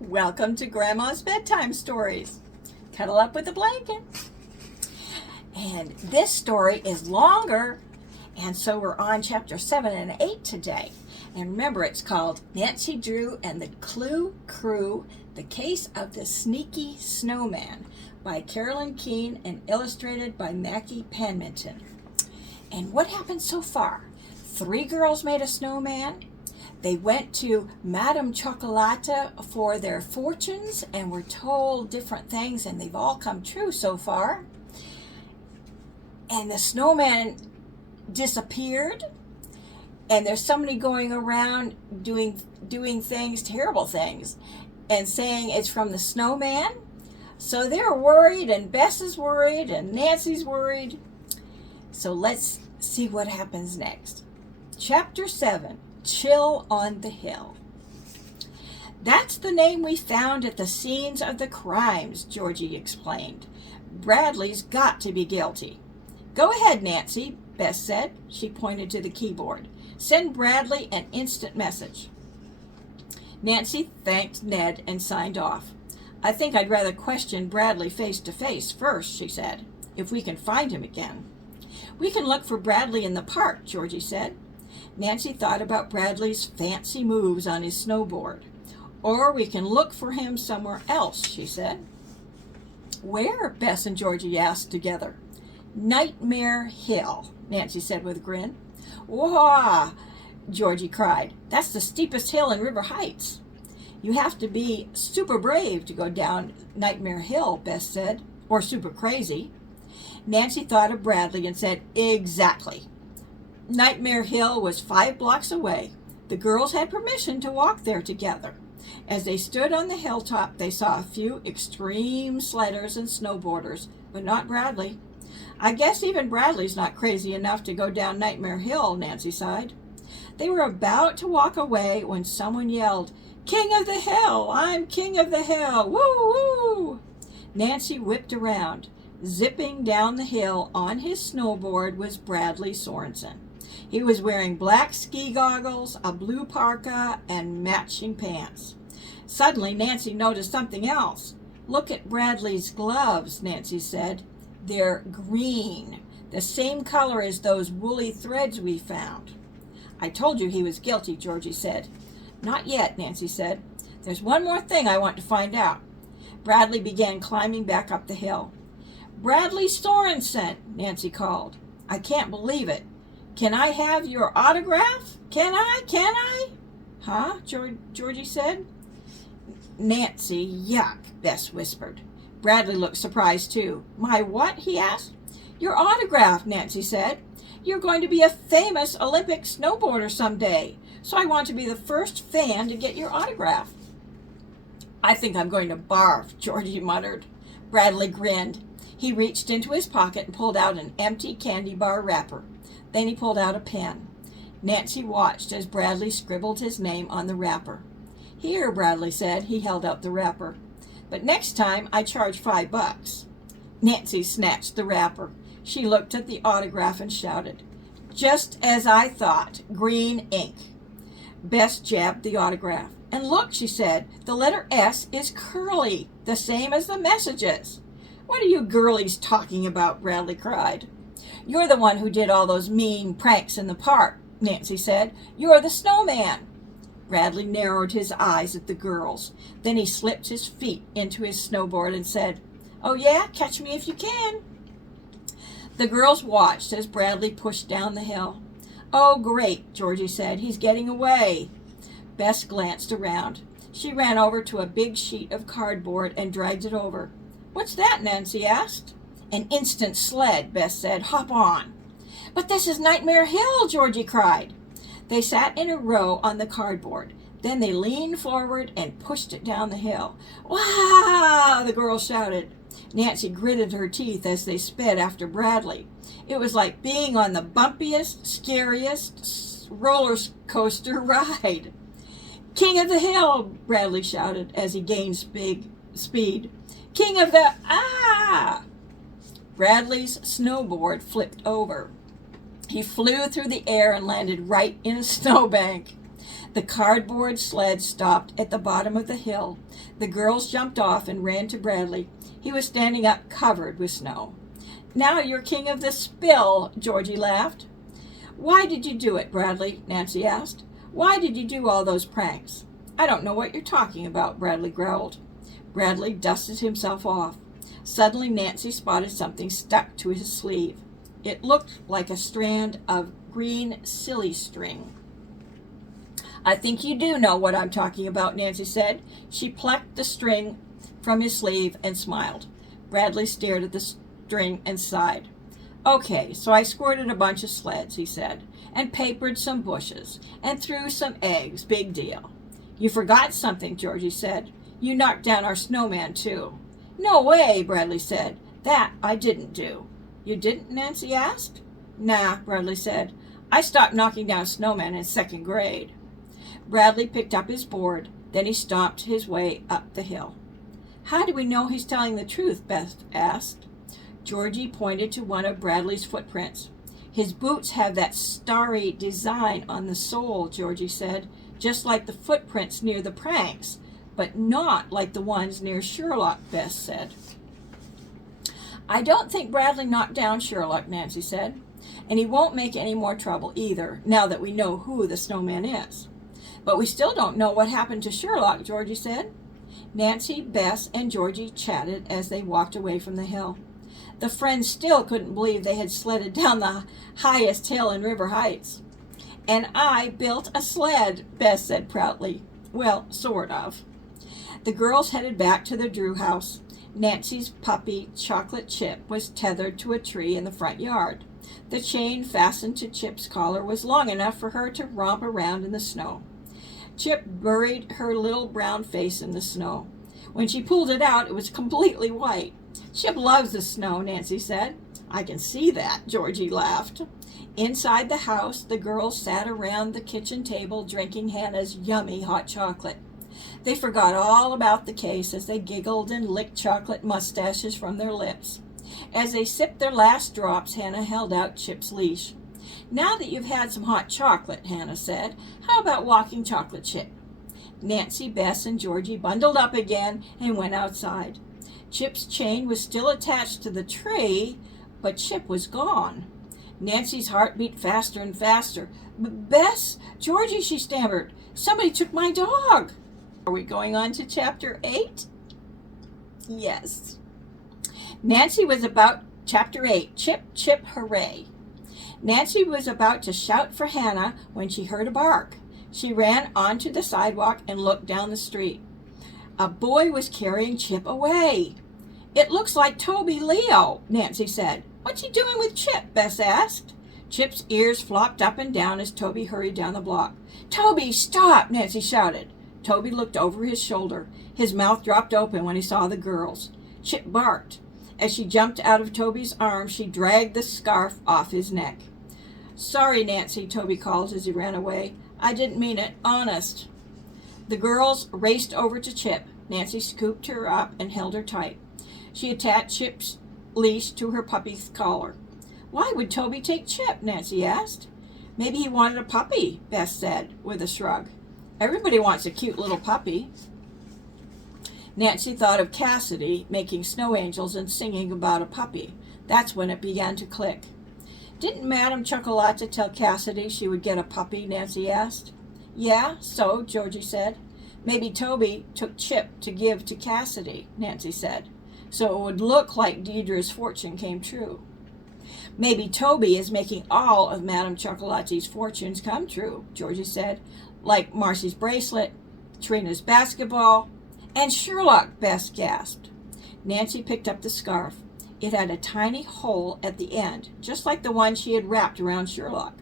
Welcome to Grandma's Bedtime Stories. Cuddle up with a blanket. And this story is longer, and so we're on chapter 7 and 8 today. And remember, it's called Nancy Drew and the Clue Crew, The Case of the Sneaky Snowman by Carolyn Keene and illustrated by Mackie Penminton. And what happened so far? 3 girls made a snowman. They went to Madame Chocolata for their fortunes and were told different things, and they've all come true so far. And the snowman disappeared, and there's somebody going around doing things, terrible things, and saying it's from the snowman. So they're worried, and Bess is worried, and Nancy's worried. So let's see what happens next. Chapter 7. Chill on the Hill. That's the name we found at the scenes of the crimes, Georgie explained. Bradley's got to be guilty. Go ahead, Nancy, Bess said. She pointed to the keyboard. Send Bradley an instant message. Nancy thanked Ned and signed off. I think I'd rather question Bradley face to face first, she said, if we can find him again. We can look for Bradley in the park, Georgie said. Nancy thought about Bradley's fancy moves on his snowboard. Or we can look for him somewhere else, she said. Where? Bess and Georgie asked together. Nightmare Hill, Nancy said with a grin. Wah! Georgie cried. That's the steepest hill in River Heights. You have to be super brave to go down Nightmare Hill, Bess said, or super crazy. Nancy thought of Bradley and said, exactly. Nightmare Hill was 5 blocks away. The girls had permission to walk there together. As they stood on the hilltop, they saw a few extreme sledders and snowboarders, but not Bradley. I guess even Bradley's not crazy enough to go down Nightmare Hill, Nancy sighed. They were about to walk away when someone yelled, King of the Hill! I'm King of the Hill! Woo, woo! Nancy whipped around. Zipping down the hill on his snowboard was Bradley Sorensen. He was wearing black ski goggles, a blue parka, and matching pants. Suddenly, Nancy noticed something else. Look at Bradley's gloves, Nancy said. They're green, the same color as those woolly threads we found. I told you he was guilty, Georgie said. Not yet, Nancy said. There's one more thing I want to find out. Bradley began climbing back up the hill. Bradley Sorensen, Nancy called. I can't believe it. Can I have your autograph? Can I? Huh? Georgie said. Nancy, yuck, Bess whispered. Bradley looked surprised too. My what? He asked. Your autograph, Nancy said. You're going to be a famous Olympic snowboarder someday, so I want to be the first fan to get your autograph. I think I'm going to barf, Georgie muttered. Bradley grinned. He reached into his pocket and pulled out an empty candy bar wrapper. Then he pulled out a pen. Nancy watched as Bradley scribbled his name on the wrapper. Here, Bradley said. He held out the wrapper. But next time I charge $5. Nancy snatched the wrapper. She looked at the autograph and shouted, Just as I thought, green ink. Bess jabbed the autograph. And look, she said, the letter S is curly, the same as the messages. What are you girlies talking about? Bradley cried. You're the one who did all those mean pranks in the park, Nancy said. You're the snowman. Bradley narrowed his eyes at the girls. Then he slipped his feet into his snowboard and said, Oh yeah, catch me if you can. The girls watched as Bradley pushed down the hill. Oh great, Georgie said. He's getting away. Bess glanced around. She ran over to a big sheet of cardboard and dragged it over. What's that? Nancy asked. An instant sled, Bess said. Hop on. But this is Nightmare Hill, Georgie cried. They sat in a row on the cardboard. Then they leaned forward and pushed it down the hill. Wow! The girls shouted. Nancy gritted her teeth as they sped after Bradley. It was like being on the bumpiest, scariest roller coaster ride. King of the Hill, Bradley shouted as he gained speed. King of the... Ah! Bradley's snowboard flipped over. He flew through the air and landed right in a snowbank. The cardboard sled stopped at the bottom of the hill. The girls jumped off and ran to Bradley. He was standing up, covered with snow. "Now you're king of the spill," Georgie laughed. "Why did you do it, Bradley?" Nancy asked. "Why did you do all those pranks?" "I don't know what you're talking about," Bradley growled. Bradley dusted himself off. Suddenly Nancy spotted something stuck to his sleeve. It looked like a strand of green silly string. "I think you do know what I'm talking about," Nancy said. She plucked the string from his sleeve and smiled. Bradley stared at the string and sighed. "Okay, so I squirted a bunch of sleds," he said, "and papered some bushes, and threw some eggs. Big deal." "You forgot something," Georgie said. "You knocked down our snowman, too." "No way," Bradley said. "That I didn't do." "You didn't?" Nancy asked. "Nah," Bradley said. "I stopped knocking down snowmen in 2nd grade." Bradley picked up his board. Then he stomped his way up the hill. "How do we know he's telling the truth?" Beth asked. Georgie pointed to one of Bradley's footprints. "His boots have that starry design on the sole," Georgie said, "just like the footprints near the pranks, but not like the ones near Sherlock," Beth said. "I don't think Bradley knocked down Sherlock," Nancy said. "And he won't make any more trouble either, now that we know who the snowman is." "But we still don't know what happened to Sherlock," Georgie said. Nancy, Bess, and Georgie chatted as they walked away from the hill. The friends still couldn't believe they had sledded down the highest hill in River Heights. "And I built a sled," Bess said proudly. "Well, sort of." The girls headed back to the Drew house. Nancy's puppy, Chocolate Chip, was tethered to a tree in the front yard. The chain fastened to Chip's collar was long enough for her to romp around in the snow. Chip buried her little brown face in the snow. When she pulled it out, it was completely white. "Chip loves the snow," Nancy said. "I can see that," Georgie laughed. Inside the house, the girls sat around the kitchen table drinking Hannah's yummy hot chocolate. They forgot all about the case as they giggled and licked chocolate mustaches from their lips. As they sipped their last drops, Hannah held out Chip's leash. "Now that you've had some hot chocolate," Hannah said, "how about walking Chocolate Chip?" Nancy, Bess, and Georgie bundled up again and went outside. Chip's chain was still attached to the tree, but Chip was gone. Nancy's heart beat faster and faster. "Bess, Georgie," she stammered, "somebody took my dog." Are we going on to chapter 8? Yes. Chapter 8, Chip, Chip, Hooray. Nancy was about to shout for Hannah when she heard a bark. She ran onto the sidewalk and looked down the street. A boy was carrying Chip away. "It looks like Toby Leo," Nancy said. "What's he doing with Chip?" Bess asked. Chip's ears flopped up and down as Toby hurried down the block. "Toby, stop!" Nancy shouted. Toby looked over his shoulder. His mouth dropped open when he saw the girls. Chip barked. As she jumped out of Toby's arms, she dragged the scarf off his neck. "Sorry, Nancy," Toby called as he ran away. "I didn't mean it, honest." The girls raced over to Chip. Nancy scooped her up and held her tight. She attached Chip's leash to her puppy's collar. "Why would Toby take Chip?" Nancy asked. "Maybe he wanted a puppy," Bess said with a shrug. "Everybody wants a cute little puppy." Nancy thought of Cassidy making snow angels and singing about a puppy. That's when it began to click. "Didn't Madame Chocolate tell Cassidy she would get a puppy?" Nancy asked. "Yeah, so," Georgie said. "Maybe Toby took Chip to give to Cassidy," Nancy said, "so it would look like Deidre's fortune came true." "Maybe Toby is making all of Madame Chocolate's fortunes come true," Georgie said, "like Marcy's bracelet, Trina's basketball, and Sherlock," Bess gasped. Nancy picked up the scarf. It had a tiny hole at the end, just like the one she had wrapped around Sherlock.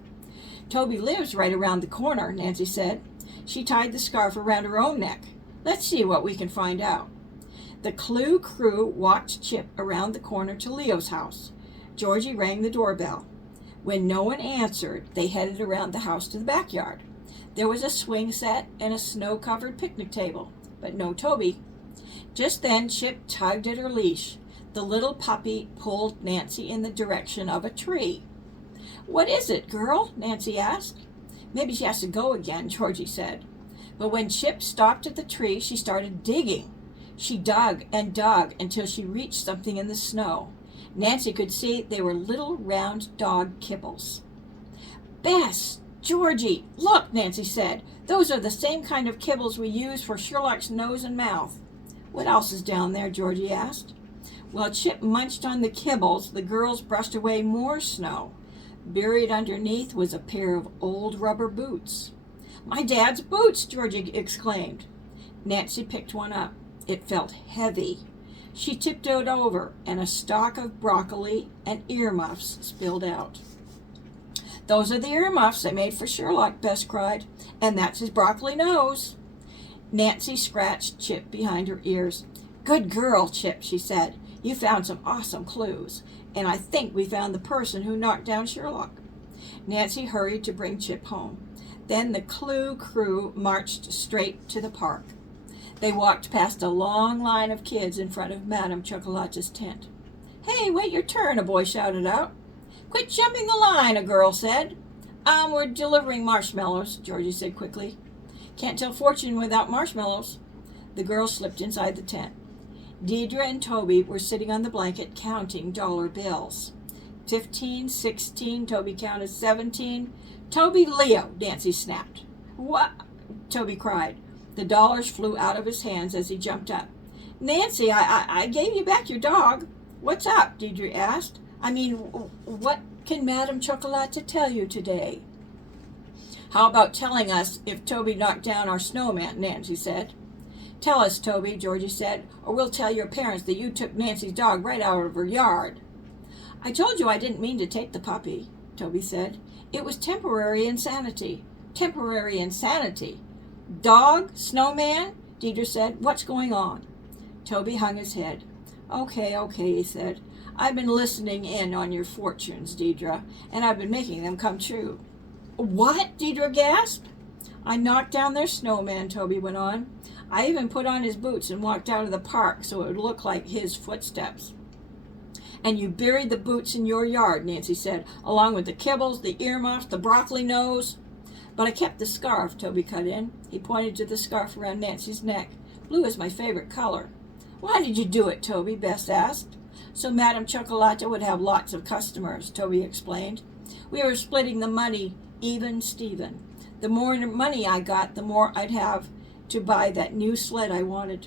"Toby lives right around the corner," Nancy said. She tied the scarf around her own neck. "Let's see what we can find out." The Clue crew walked Chip around the corner to Leo's house. Georgie rang the doorbell. When no one answered, they headed around the house to the backyard. There was a swing set and a snow-covered picnic table, but no Toby. Just then Chip tugged at her leash. The little puppy pulled Nancy in the direction of a tree. "What is it, girl?" Nancy asked. Maybe she has to go again, Georgie said. But when Chip stopped at the tree, she started digging. She dug and dug until she reached something in the snow. Nancy could see they were little round dog kibbles. Bess, Georgie, look, Nancy said. Those are the same kind of kibbles we use for Sherlock's nose and mouth. What else is down there? Georgie asked. While Chip munched on the kibbles, the girls brushed away more snow. Buried underneath was a pair of old rubber boots. My dad's boots, Georgie exclaimed. Nancy picked one up. It felt heavy. She tiptoed over, and a stalk of broccoli and earmuffs spilled out. Those are the earmuffs I made for Sherlock, Bess cried, and that's his broccoli nose. Nancy scratched Chip behind her ears. Good girl, Chip, she said. You found some awesome clues, and I think we found the person who knocked down Sherlock. Nancy hurried to bring Chip home. Then the Clue crew marched straight to the park. They walked past a long line of kids in front of Madame Chocolata's tent. Hey, wait your turn, a boy shouted out. Quit jumping the line, a girl said. We're delivering marshmallows, Georgie said quickly. Can't tell fortune without marshmallows. The girl slipped inside the tent. Deidre and Toby were sitting on the blanket counting dollar bills. 15, 16, Toby counted 17. Toby Leo, Nancy snapped. What? Toby cried. The dollars flew out of his hands as he jumped up. Nancy, I gave you back your dog. What's up? Deidre asked. What can Madame Chocolata tell you today? How about telling us if Toby knocked down our snowman, Nancy said. Tell us, Toby, Georgie said, or we'll tell your parents that you took Nancy's dog right out of her yard. I told you I didn't mean to take the puppy, Toby said. It was temporary insanity. Temporary insanity. Dog? Snowman? Deidre said. What's going on? Toby hung his head. Okay, he said. I've been listening in on your fortunes, Deidre, and I've been making them come true. What? Deidre gasped. I knocked down their snowman, Toby went on. I even put on his boots and walked out of the park so it would look like his footsteps. And you buried the boots in your yard, Nancy said, along with the kibbles, the earmuffs, the broccoli nose. But I kept the scarf, Toby cut in. He pointed to the scarf around Nancy's neck. Blue is my favorite color. Why did you do it, Toby? Bess asked. So Madame Chocolata would have lots of customers, Toby explained. We were splitting the money even Steven. The more money I got, the more I'd have to buy that new sled I wanted.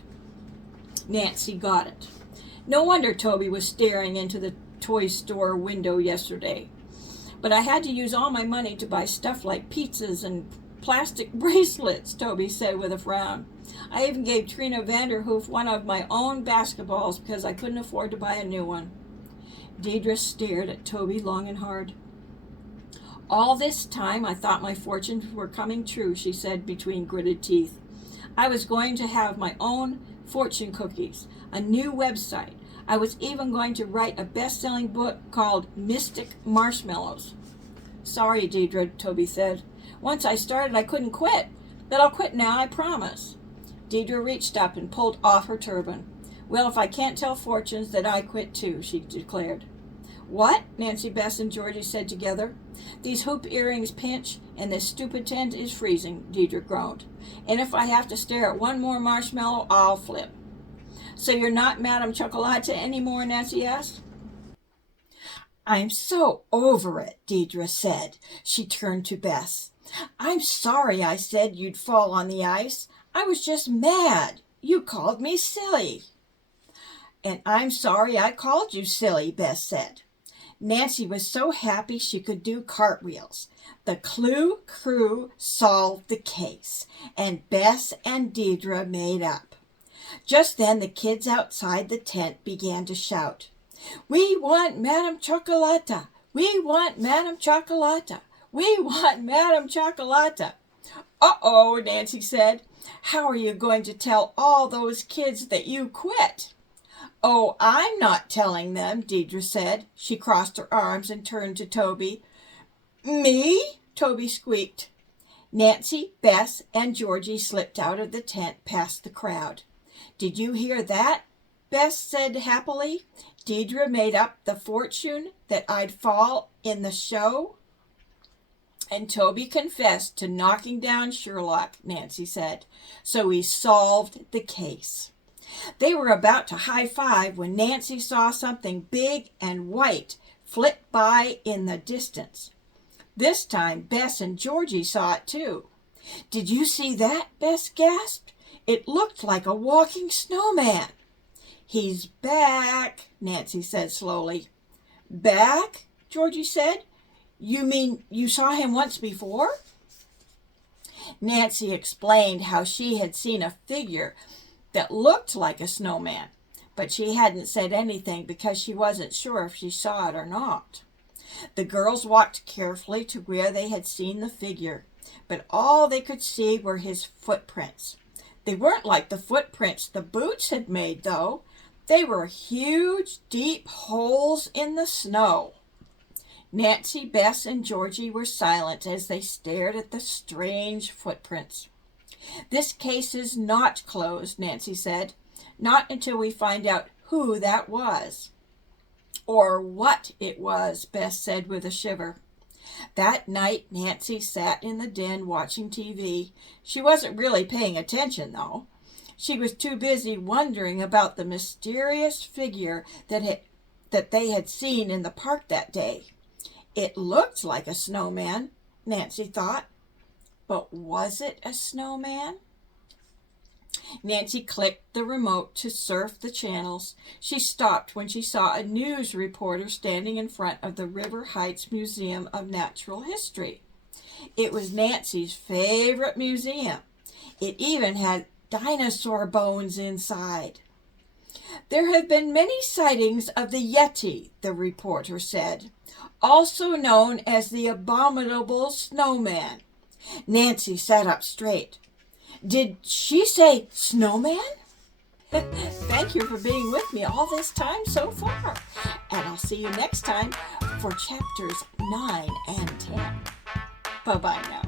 Nancy got it. No wonder Toby was staring into the toy store window yesterday. But I had to use all my money to buy stuff like pizzas and plastic bracelets, Toby said with a frown. I even gave Trina Vanderhoof one of my own basketballs because I couldn't afford to buy a new one. Deidre stared at Toby long and hard. All this time I thought my fortunes were coming true, she said between gritted teeth. I was going to have my own fortune cookies, a new website. I was even going to write a best-selling book called Mystic Marshmallows. Sorry, Deidre, Toby said. Once I started, I couldn't quit. But I'll quit now, I promise. Deidre reached up and pulled off her turban. Well, if I can't tell fortunes, then I quit too, she declared. What? Nancy, Bess, and Georgie said together. These hoop earrings pinch, and this stupid tent is freezing, Deidre groaned. And if I have to stare at one more marshmallow, I'll flip. So you're not Madame Chocolata anymore, Nancy asked. I'm so over it, Deidre said. She turned to Bess. I'm sorry I said you'd fall on the ice. I was just mad. You called me silly. And I'm sorry I called you silly, Bess said. Nancy was so happy she could do cartwheels. The Clue crew solved the case, and Bess and Deidre made up. Just then the kids outside the tent began to shout, We want Madame Chocolata! We want Madame Chocolata! We want Madame Chocolata! Uh-oh, Nancy said. How are you going to tell all those kids that you quit? Oh, I'm not telling them, Deidre said. She crossed her arms and turned to Toby. Me? Toby squeaked. Nancy, Bess, and Georgie slipped out of the tent past the crowd. Did you hear that? Bess said happily. Deidre made up the fortune that I'd fall in the show. And Toby confessed to knocking down Sherlock, Nancy said, so he solved the case. They were about to high-five when Nancy saw something big and white flit by in the distance. This time Bess and Georgie saw it too. "Did you see that?" Bess gasped. "It looked like a walking snowman." "He's back," Nancy said slowly. "Back?" Georgie said. "You mean you saw him once before?" Nancy explained how she had seen a figure that looked like a snowman, but she hadn't said anything because she wasn't sure if she saw it or not. The girls walked carefully to where they had seen the figure, but all they could see were his footprints. They weren't like the footprints the boots had made, though. They were huge, deep holes in the snow. Nancy, Bess, and Georgie were silent as they stared at the strange footprints. "This case is not closed," Nancy said. "Not until we find out who that was." "Or what it was," Bess said with a shiver. That night Nancy sat in the den watching TV. She wasn't really paying attention, though. She was too busy wondering about the mysterious figure that they had seen in the park that day. It looked like a snowman, Nancy thought. But was it a snowman? Nancy clicked the remote to surf the channels. She stopped when she saw a news reporter standing in front of the River Heights Museum of Natural History. It was Nancy's favorite museum. It even had dinosaur bones inside. "There have been many sightings of the Yeti," the reporter said, "also known as the abominable snowman." Nancy sat up straight. "Did she say snowman?" Thank you for being with me all this time so far. And I'll see you next time for chapters 9 and 10. Bye-bye now.